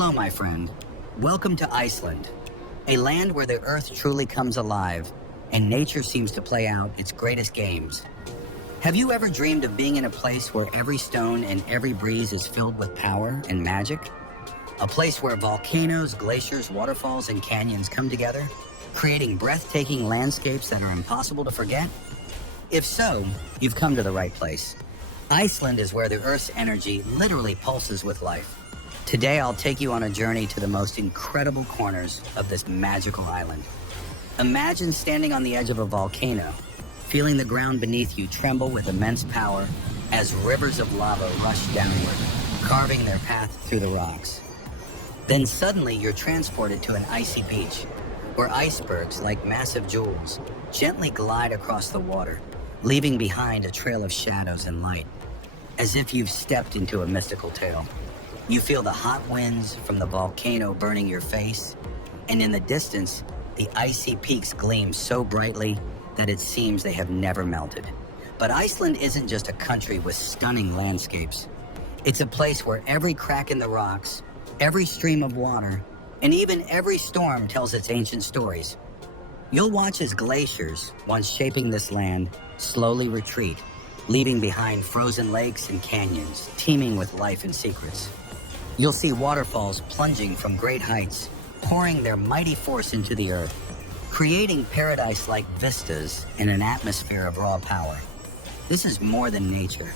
Hello, my friend. Welcome to Iceland, a land where the earth truly comes alive and nature seems to play out its greatest games. Have you ever dreamed of being in a place where every stone and every breeze is filled with power and magic? A place where volcanoes, glaciers, waterfalls, and canyons come together, creating breathtaking landscapes that are impossible to forget? If so, you've come to the right place. Iceland is where the Earth's energy literally pulses with life. Today, I'll take you on a journey to the most incredible corners of this magical island. Imagine standing on the edge of a volcano, feeling the ground beneath you tremble with immense power as rivers of lava rush downward, carving their path through the rocks. Then suddenly you're transported to an icy beach, where icebergs, like massive jewels, gently glide across the water, leaving behind a trail of shadows and light, as if you've stepped into a mystical tale. You feel the hot winds from the volcano burning your face, and in the distance, the icy peaks gleam so brightly that it seems they have never melted. But Iceland isn't just a country with stunning landscapes. It's a place where every crack in the rocks, every stream of water, and even every storm tells its ancient stories. You'll watch as glaciers, once shaping this land, slowly retreat, leaving behind frozen lakes and canyons teeming with life and secrets. You'll see waterfalls plunging from great heights, pouring their mighty force into the earth, creating paradise-like vistas in an atmosphere of raw power. This is more than nature.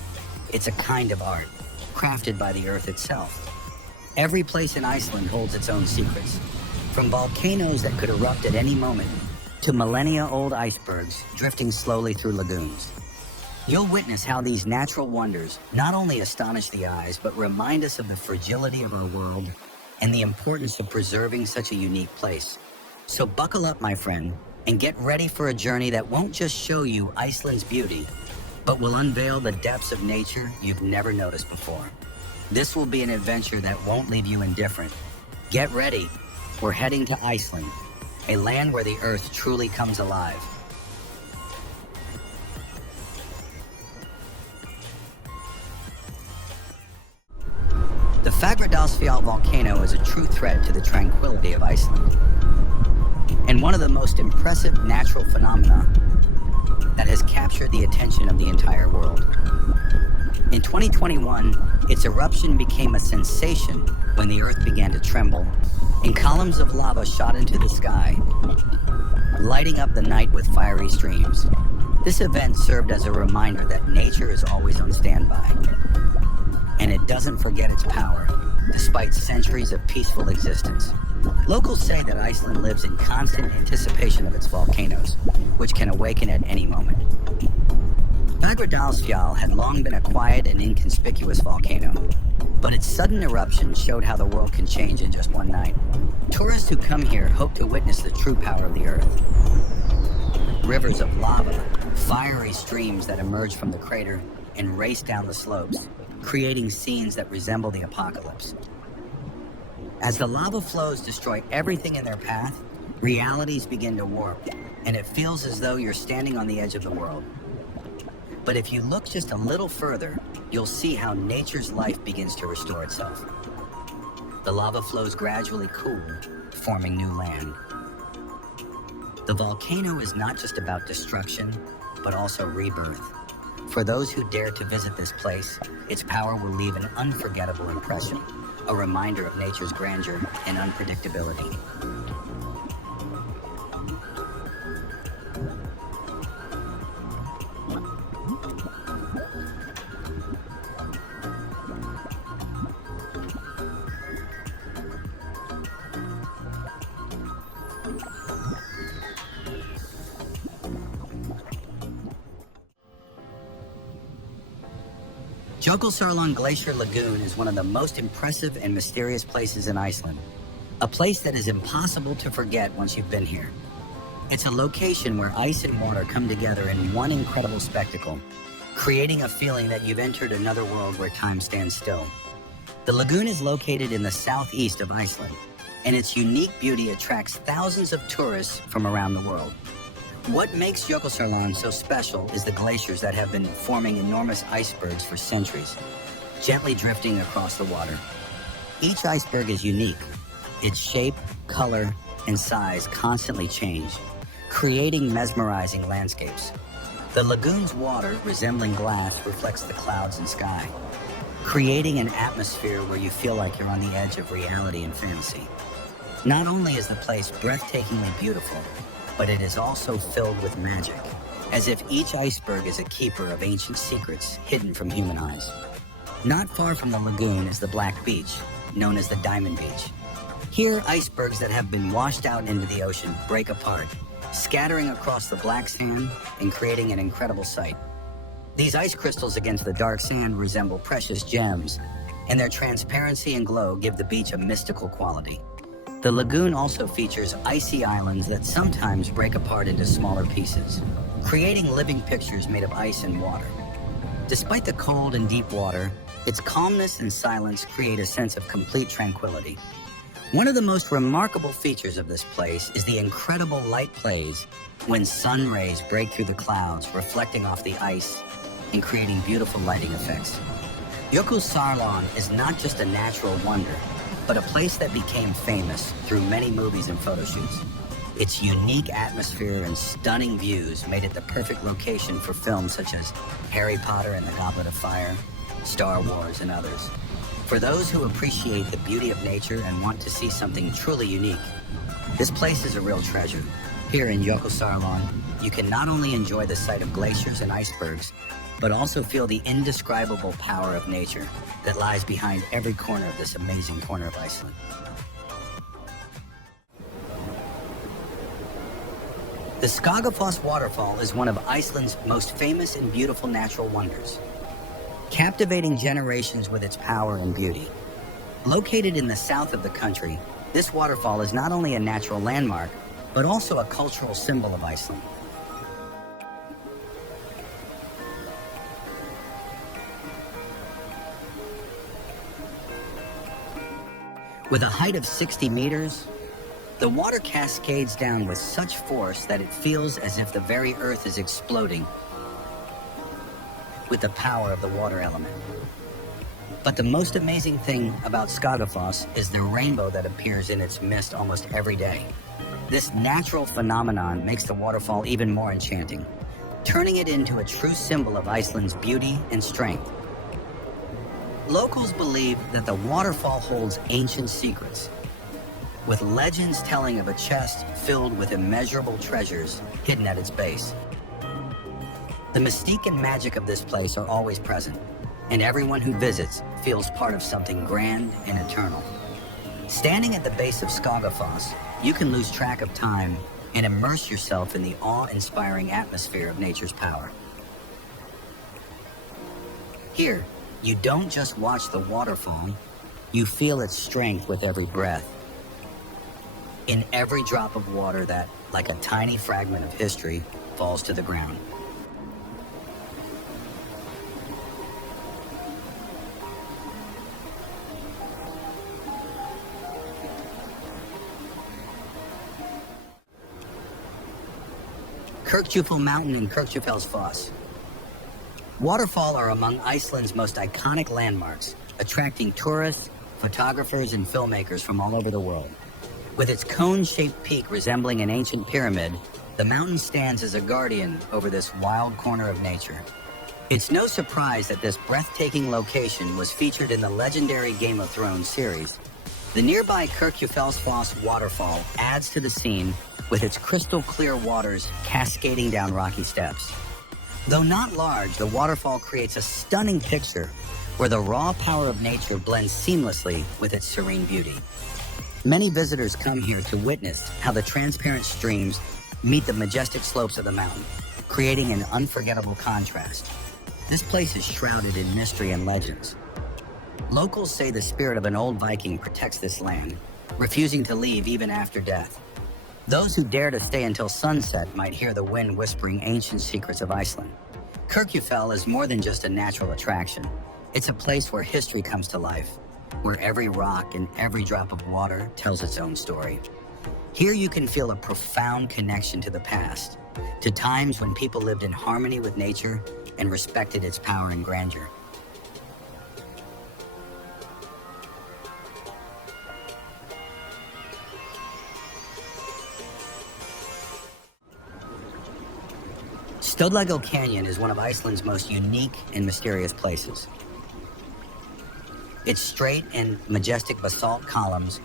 It's a kind of art, crafted by the earth itself. Every place in Iceland holds its own secrets, from volcanoes that could erupt at any moment to millennia-old icebergs drifting slowly through lagoons. You'll witness how these natural wonders not only astonish the eyes, but remind us of the fragility of our world and the importance of preserving such a unique place. So buckle up, my friend, and get ready for a journey that won't just show you Iceland's beauty, but will unveil the depths of nature you've never noticed before. This will be an adventure that won't leave you indifferent. Get ready. We're heading to Iceland, a land where the earth truly comes alive. The Fagradalsfjall volcano is a true threat to the tranquility of Iceland, and one of the most impressive natural phenomena that has captured the attention of the entire world. In 2021, its eruption became a sensation when the earth began to tremble, and columns of lava shot into the sky, lighting up the night with fiery streams. This event served as a reminder that nature is always on standby, and it doesn't forget its power, despite centuries of peaceful existence. Locals say that Iceland lives in constant anticipation of its volcanoes, which can awaken at any moment. Fagradalsfjall had long been a quiet and inconspicuous volcano, but its sudden eruption showed how the world can change in just one night. Tourists who come here hope to witness the true power of the earth. Rivers of lava, fiery streams that emerge from the crater and race down the slopes, creating scenes that resemble the apocalypse. As the lava flows destroy everything in their path, realities begin to warp, and it feels as though you're standing on the edge of the world. But if you look just a little further, you'll see how nature's life begins to restore itself. The lava flows gradually cool, forming new land. The volcano is not just about destruction, but also rebirth. For those who dare to visit this place, its power will leave an unforgettable impression, a reminder of nature's grandeur and unpredictability. Jökulsárlón Glacier Lagoon is one of the most impressive and mysterious places in Iceland, a place that is impossible to forget once you've been here. It's a location where ice and water come together in one incredible spectacle, creating a feeling that you've entered another world where time stands still. The lagoon is located in the southeast of Iceland, and its unique beauty attracts thousands of tourists from around the world. What makes Jökulsárlón so special is the glaciers that have been forming enormous icebergs for centuries, gently drifting across the water. Each iceberg is unique. Its shape, color, and size constantly change, creating mesmerizing landscapes. The lagoon's water, resembling glass, reflects the clouds and sky, creating an atmosphere where you feel like you're on the edge of reality and fantasy. Not only is the place breathtakingly beautiful, but it is also filled with magic, as if each iceberg is a keeper of ancient secrets hidden from human eyes. Not far from the lagoon is the Black Beach, known as the Diamond Beach. Here, icebergs that have been washed out into the ocean break apart, scattering across the black sand and creating an incredible sight. These ice crystals against the dark sand resemble precious gems, and their transparency and glow give the beach a mystical quality. The lagoon also features icy islands that sometimes break apart into smaller pieces, creating living pictures made of ice and water. Despite the cold and deep water, its calmness and silence create a sense of complete tranquility. One of the most remarkable features of this place is the incredible light plays when sun rays break through the clouds, reflecting off the ice and creating beautiful lighting effects. Jökulsárlón is not just a natural wonder, but a place that became famous through many movies and photo shoots. Its unique atmosphere and stunning views made it the perfect location for films such as Harry Potter and the Goblet of Fire, Star Wars, and others. For those who appreciate the beauty of nature and want to see something truly unique, this place is a real treasure. Here in Jökulsárlón, you can not only enjoy the sight of glaciers and icebergs, but also feel the indescribable power of nature that lies behind every corner of this amazing corner of Iceland. The Skagafoss waterfall is one of Iceland's most famous and beautiful natural wonders, captivating generations with its power and beauty. Located in the south of the country, this waterfall is not only a natural landmark, but also a cultural symbol of Iceland. With a height of 60 meters, the water cascades down with such force that it feels as if the very earth is exploding with the power of the water element. But the most amazing thing about Skagafoss is the rainbow that appears in its mist almost every day. This natural phenomenon makes the waterfall even more enchanting, turning it into a true symbol of Iceland's beauty and strength. Locals believe that the waterfall holds ancient secrets, with legends telling of a chest filled with immeasurable treasures hidden at its base. The mystique and magic of this place are always present, and everyone who visits feels part of something grand and eternal. Standing at the base of Skagafoss, you can lose track of time and immerse yourself in the awe-inspiring atmosphere of nature's power. Here, you don't just watch the waterfall, you feel its strength with every breath. In every drop of water that, like a tiny fragment of history, falls to the ground. Kirkjufell Mountain and Kirkjufellsfoss. Waterfall are among Iceland's most iconic landmarks, attracting tourists, photographers, and filmmakers from all over the world. With its cone-shaped peak resembling an ancient pyramid, the mountain stands as a guardian over this wild corner of nature. It's no surprise that this breathtaking location was featured in the legendary Game of Thrones series. The nearby Kirkjufellsfoss waterfall adds to the scene with its crystal-clear waters cascading down rocky steps. Though not large, the waterfall creates a stunning picture where the raw power of nature blends seamlessly with its serene beauty. Many visitors come here to witness how the transparent streams meet the majestic slopes of the mountain, creating an unforgettable contrast. This place is shrouded in mystery and legends. Locals say the spirit of an old Viking protects this land, refusing to leave even after death. Those who dare to stay until sunset might hear the wind whispering ancient secrets of Iceland. Kirkjufell is more than just a natural attraction. It's a place where history comes to life, where every rock and every drop of water tells its own story. Here you can feel a profound connection to the past, to times when people lived in harmony with nature and respected its power and grandeur. Stöðlargil Canyon is one of Iceland's most unique and mysterious places. Its straight and majestic basalt columns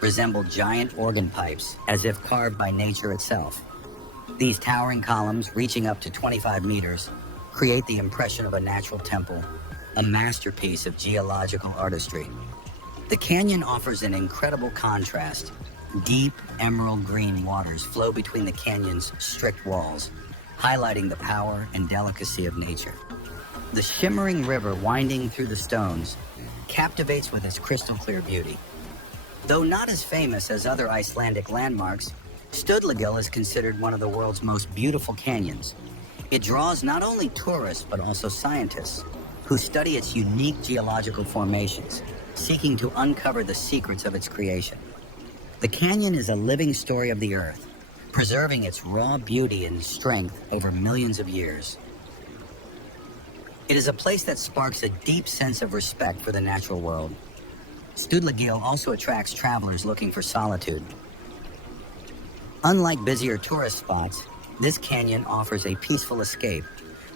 resemble giant organ pipes, as if carved by nature itself. These towering columns, reaching up to 25 meters, create the impression of a natural temple, a masterpiece of geological artistry. The canyon offers an incredible contrast. Deep emerald green waters flow between the canyon's strict walls, highlighting the power and delicacy of nature. The shimmering river winding through the stones captivates with its crystal clear beauty. Though not as famous as other Icelandic landmarks, Stöðlargil is considered one of the world's most beautiful canyons. It draws not only tourists, but also scientists who study its unique geological formations, seeking to uncover the secrets of its creation. The canyon is a living story of the earth, preserving its raw beauty and strength over millions of years. It is a place that sparks a deep sense of respect for the natural world. Stöðlargil also attracts travelers looking for solitude. Unlike busier tourist spots, this canyon offers a peaceful escape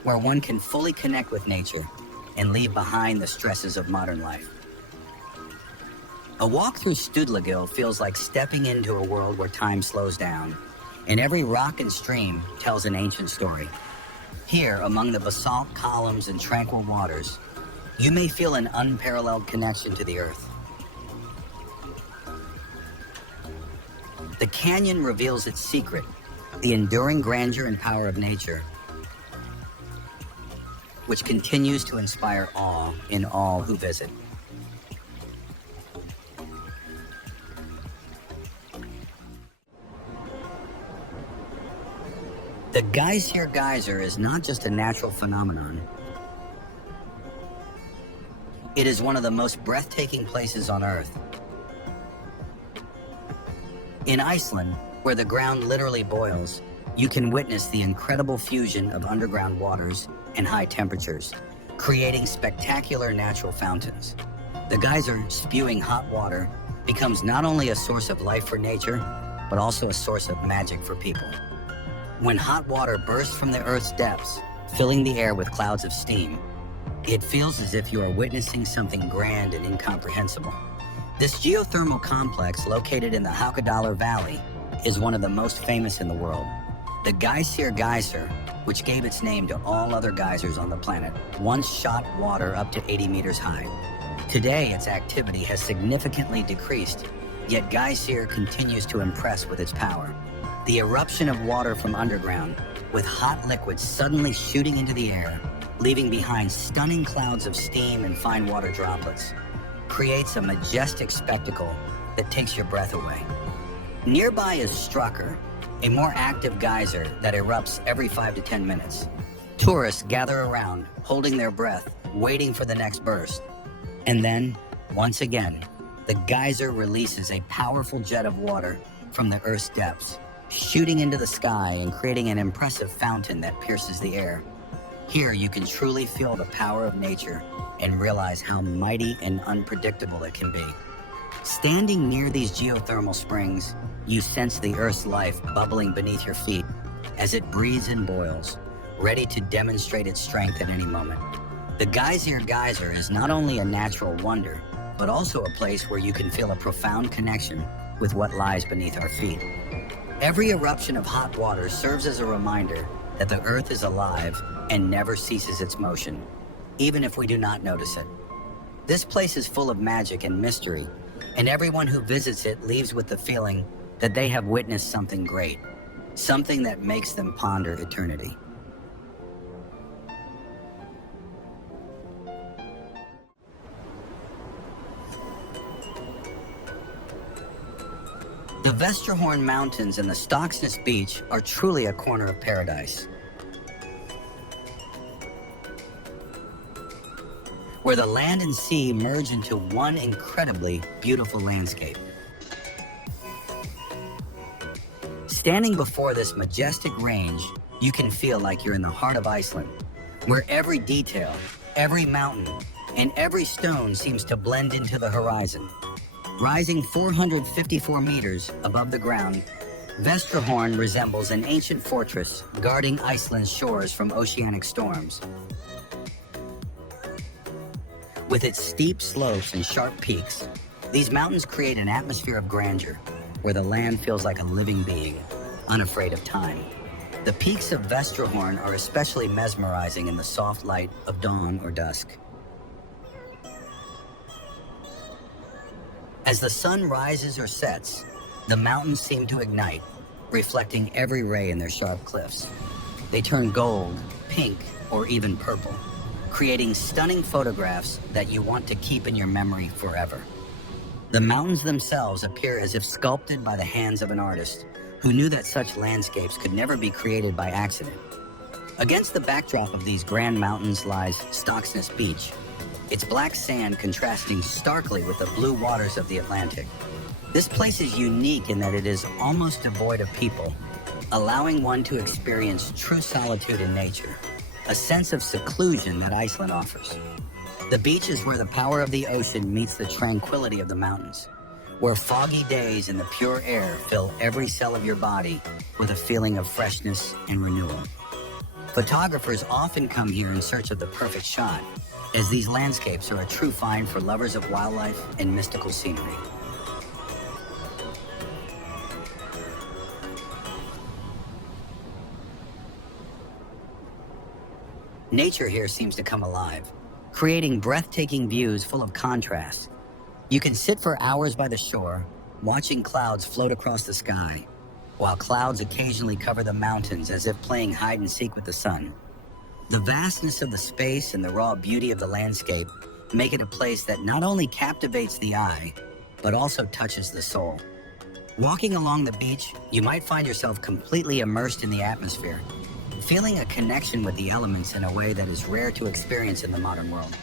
where one can fully connect with nature and leave behind the stresses of modern life. A walk through Stöðlargil feels like stepping into a world where time slows down, and every rock and stream tells an ancient story. Here, among the basalt columns and tranquil waters, you may feel an unparalleled connection to the earth. The canyon reveals its secret, the enduring grandeur and power of nature, which continues to inspire awe in all who visit. The Glacier geyser is not just a natural phenomenon. It is one of the most breathtaking places on Earth. In Iceland, where the ground literally boils, you can witness the incredible fusion of underground waters and high temperatures, creating spectacular natural fountains. The geyser, spewing hot water, becomes not only a source of life for nature, but also a source of magic for people. When hot water bursts from the Earth's depths, filling the air with clouds of steam, it feels as if you are witnessing something grand and incomprehensible. This geothermal complex, located in the Haukadalur Valley, is one of the most famous in the world. The Glacier geyser, which gave its name to all other geysers on the planet, once shot water up to 80 meters high. Today, its activity has significantly decreased, yet Glacier continues to impress with its power. The eruption of water from underground, with hot liquids suddenly shooting into the air, leaving behind stunning clouds of steam and fine water droplets, creates a majestic spectacle that takes your breath away. Nearby is Strucker, a more active geyser that erupts every 5 to 10 minutes. Tourists gather around, holding their breath, waiting for the next burst. And then, once again, the geyser releases a powerful jet of water from the Earth's depths, shooting into the sky and creating an impressive fountain that pierces the air. Here you can truly feel the power of nature and realize how mighty and unpredictable it can be. Standing near these geothermal springs, you sense the Earth's life bubbling beneath your feet as it breathes and boils, ready to demonstrate its strength at any moment. The Glacier geyser is not only a natural wonder, but also a place where you can feel a profound connection with what lies beneath our feet. Every eruption of hot water serves as a reminder that the Earth is alive and never ceases its motion, even if we do not notice it. This place is full of magic and mystery, and everyone who visits it leaves with the feeling that they have witnessed something great, something that makes them ponder eternity. The Vestrahorn Mountains and the Stocksness Beach are truly a corner of paradise, where the land and sea merge into one incredibly beautiful landscape. Standing before this majestic range, you can feel like you're in the heart of Iceland, where every detail, every mountain, and every stone seems to blend into the horizon. Rising 454 meters above the ground, Vestrahorn resembles an ancient fortress guarding Iceland's shores from oceanic storms. With its steep slopes and sharp peaks, these mountains create an atmosphere of grandeur where the land feels like a living being, unafraid of time. The peaks of Vestrahorn are especially mesmerizing in the soft light of dawn or dusk. As the sun rises or sets, the mountains seem to ignite, reflecting every ray in their sharp cliffs. They turn gold, pink, or even purple, creating stunning photographs that you want to keep in your memory forever. The mountains themselves appear as if sculpted by the hands of an artist who knew that such landscapes could never be created by accident. Against the backdrop of these grand mountains lies Stokksnes Beach, its black sand contrasting starkly with the blue waters of the Atlantic. This place is unique in that it is almost devoid of people, allowing one to experience true solitude in nature, a sense of seclusion that Iceland offers. The beach is where the power of the ocean meets the tranquility of the mountains, where foggy days and the pure air fill every cell of your body with a feeling of freshness and renewal. Photographers often come here in search of the perfect shot, as these landscapes are a true find for lovers of wildlife and mystical scenery. Nature here seems to come alive, creating breathtaking views full of contrast. You can sit for hours by the shore, watching clouds float across the sky, while clouds occasionally cover the mountains as if playing hide and seek with the sun. The vastness of the space and the raw beauty of the landscape make it a place that not only captivates the eye, but also touches the soul. Walking along the beach, you might find yourself completely immersed in the atmosphere, feeling a connection with the elements in a way that is rare to experience in the modern world.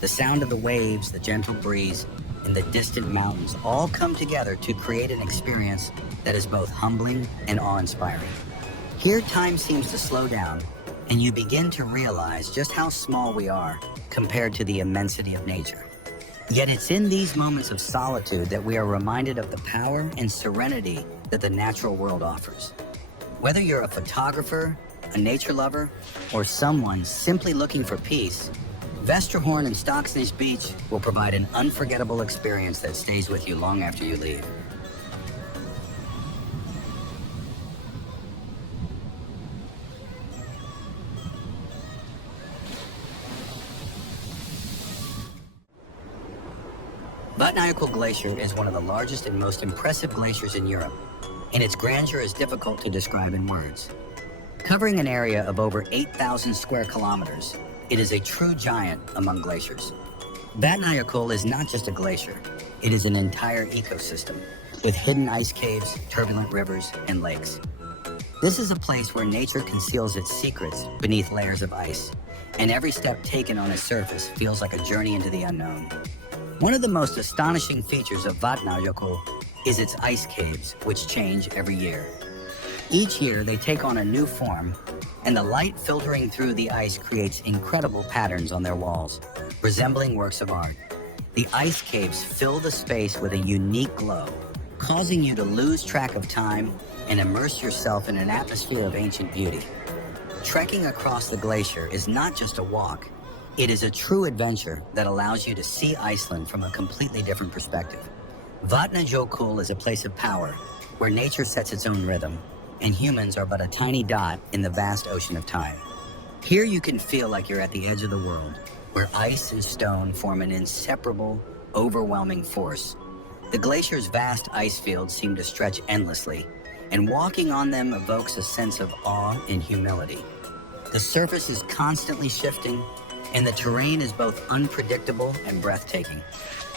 The sound of the waves, the gentle breeze, and the distant mountains all come together to create an experience that is both humbling and awe-inspiring. Here, time seems to slow down, and you begin to realize just how small we are compared to the immensity of nature. Yet it's in these moments of solitude that we are reminded of the power and serenity that the natural world offers. Whether you're a photographer, a nature lover, or someone simply looking for peace, Vestrahorn and Stokksnes Beach will provide an unforgettable experience that stays with you long after you leave. Vatnajökull Glacier is one of the largest and most impressive glaciers in Europe, and its grandeur is difficult to describe in words. Covering an area of over 8,000 square kilometers, it is a true giant among glaciers. Vatnajökull is not just a glacier, it is an entire ecosystem, with hidden ice caves, turbulent rivers, and lakes. This is a place where nature conceals its secrets beneath layers of ice, and every step taken on its surface feels like a journey into the unknown. One of the most astonishing features of Vatnajökull is its ice caves, which change every year. Each year, they take on a new form, and the light filtering through the ice creates incredible patterns on their walls, resembling works of art. The ice caves fill the space with a unique glow, causing you to lose track of time and immerse yourself in an atmosphere of ancient beauty. Trekking across the glacier is not just a walk, it is a true adventure that allows you to see Iceland from a completely different perspective. Vatnajökull is a place of power, where nature sets its own rhythm, and humans are but a tiny dot in the vast ocean of time. Here you can feel like you're at the edge of the world, where ice and stone form an inseparable, overwhelming force. The glacier's vast ice fields seem to stretch endlessly, and walking on them evokes a sense of awe and humility. The surface is constantly shifting, and the terrain is both unpredictable and breathtaking.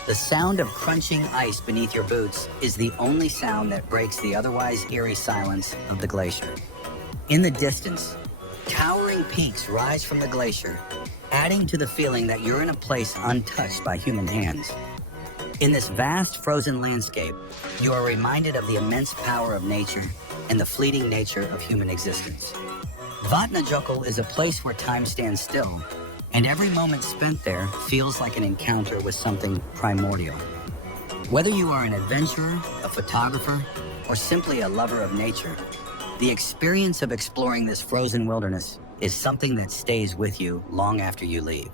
The sound of crunching ice beneath your boots is the only sound that breaks the otherwise eerie silence of the glacier. In the distance, towering peaks rise from the glacier, adding to the feeling that you're in a place untouched by human hands. In this vast frozen landscape, you are reminded of the immense power of nature and the fleeting nature of human existence. Vatnajökull is a place where time stands still, and every moment spent there feels like an encounter with something primordial. Whether you are an adventurer, a photographer, or simply a lover of nature, the experience of exploring this frozen wilderness is something that stays with you long after you leave.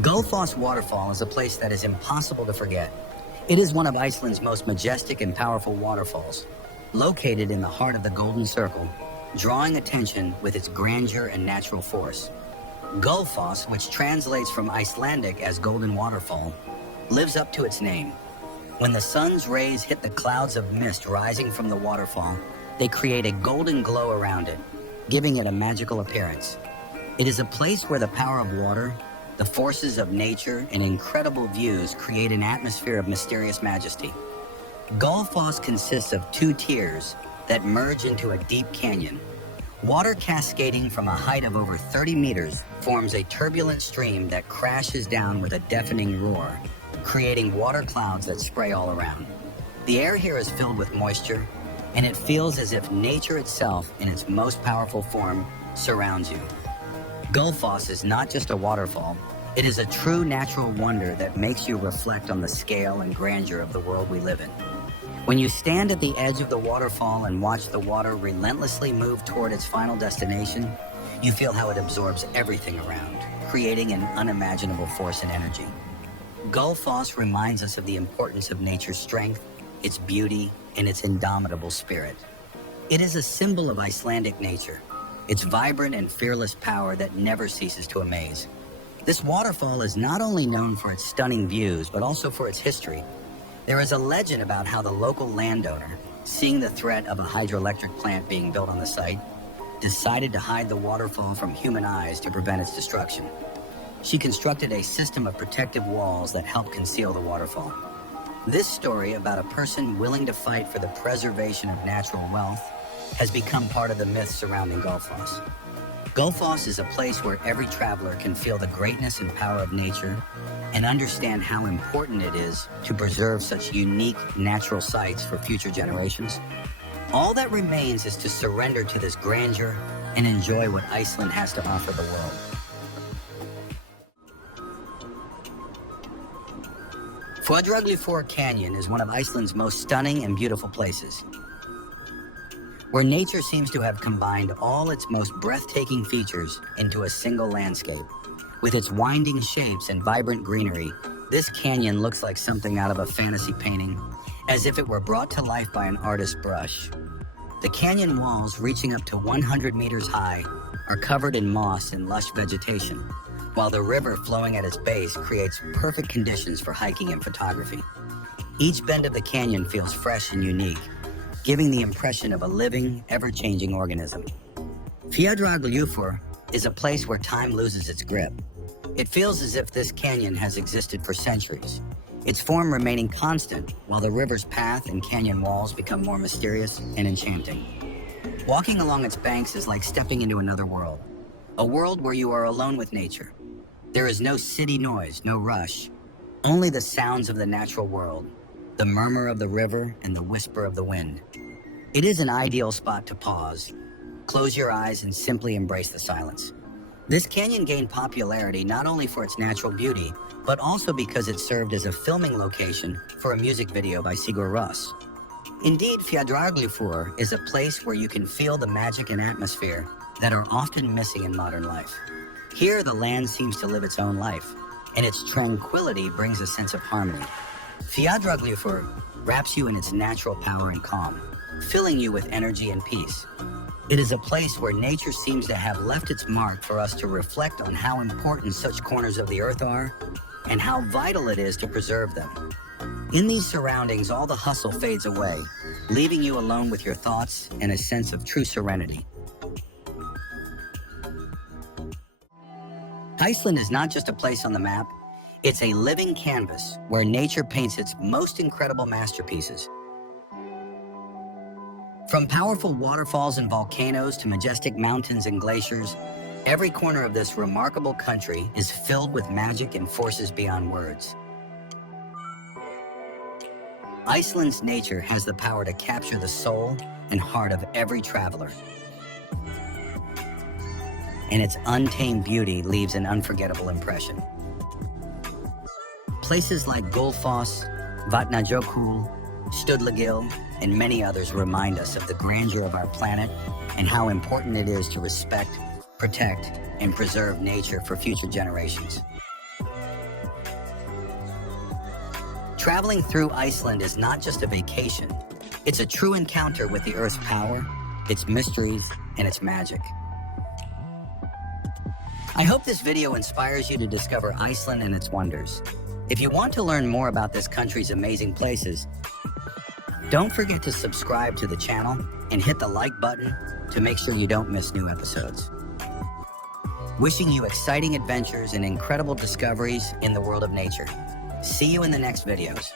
Gullfoss Waterfall is a place that is impossible to forget. It is one of Iceland's most majestic and powerful waterfalls, located in the heart of the Golden Circle, drawing attention with its grandeur and natural force. Gullfoss, which translates from Icelandic as Golden Waterfall, lives up to its name. When the sun's rays hit the clouds of mist rising from the waterfall, they create a golden glow around it, giving it a magical appearance. It is a place where the power of water, the forces of nature, and incredible views create an atmosphere of mysterious majesty. Gullfoss consists of two tiers that merge into a deep canyon. Water cascading from a height of over 30 meters forms a turbulent stream that crashes down with a deafening roar, creating water clouds that spray all around. The air here is filled with moisture, and it feels as if nature itself, in its most powerful form, surrounds you. Gullfoss is not just a waterfall, it is a true natural wonder that makes you reflect on the scale and grandeur of the world we live in. When you stand at the edge of the waterfall and watch the water relentlessly move toward its final destination, you feel how it absorbs everything around, creating an unimaginable force and energy. Gullfoss reminds us of the importance of nature's strength, its beauty, and its indomitable spirit. It is a symbol of Icelandic nature, its vibrant and fearless power that never ceases to amaze. This waterfall is not only known for its stunning views, but also for its history. There is a legend about how the local landowner, seeing the threat of a hydroelectric plant being built on the site, decided to hide the waterfall from human eyes to prevent its destruction. She constructed a system of protective walls that helped conceal the waterfall. This story about a person willing to fight for the preservation of natural wealth has become part of the myth surrounding Gullfoss. Gullfoss is a place where every traveler can feel the greatness and power of nature and understand how important it is to preserve such unique natural sites for future generations. All that remains is to surrender to this grandeur and enjoy what Iceland has to offer the world. Glacier Canyon is one of Iceland's most stunning and beautiful places, where nature seems to have combined all its most breathtaking features into a single landscape. With its winding shapes and vibrant greenery, this canyon looks like something out of a fantasy painting, as if it were brought to life by an artist's brush. The canyon walls, reaching up to 100 meters high, are covered in moss and lush vegetation, while the river flowing at its base creates perfect conditions for hiking and photography. Each bend of the canyon feels fresh and unique, giving the impression of a living, ever-changing organism. Glacier is a place where time loses its grip. It feels as if this canyon has existed for centuries, its form remaining constant while the river's path and canyon walls become more mysterious and enchanting. Walking along its banks is like stepping into another world, a world where you are alone with nature. There is no city noise, no rush, only the sounds of the natural world, the murmur of the river and the whisper of the wind. It is an ideal spot to pause, close your eyes, and simply embrace the silence. This canyon gained popularity not only for its natural beauty, but also because it served as a filming location for a music video by Sigur Rós. Indeed, Glacier is a place where you can feel the magic and atmosphere that are often missing in modern life. Here, the land seems to live its own life, and its tranquility brings a sense of harmony. Glacier wraps you in its natural power and calm, filling you with energy and peace. It is a place where nature seems to have left its mark for us to reflect on how important such corners of the earth are and how vital it is to preserve them. In these surroundings, all the hustle fades away, leaving you alone with your thoughts and a sense of true serenity. Iceland is not just a place on the map, it's a living canvas where nature paints its most incredible masterpieces. From powerful waterfalls and volcanoes to majestic mountains and glaciers, every corner of this remarkable country is filled with magic and forces beyond words. Iceland's nature has the power to capture the soul and heart of every traveler. and its untamed beauty leaves an unforgettable impression. Places like Gullfoss, Vatnajökull, Sturlugil, and many others remind us of the grandeur of our planet and how important it is to respect, protect, and preserve nature for future generations. Traveling through Iceland is not just a vacation. It's a true encounter with the Earth's power, its mysteries, and its magic. I hope this video inspires you to discover Iceland and its wonders. If you want to learn more about this country's amazing places, don't forget to subscribe to the channel and hit the like button to make sure you don't miss new episodes. Wishing you exciting adventures and incredible discoveries in the world of nature. See you in the next videos.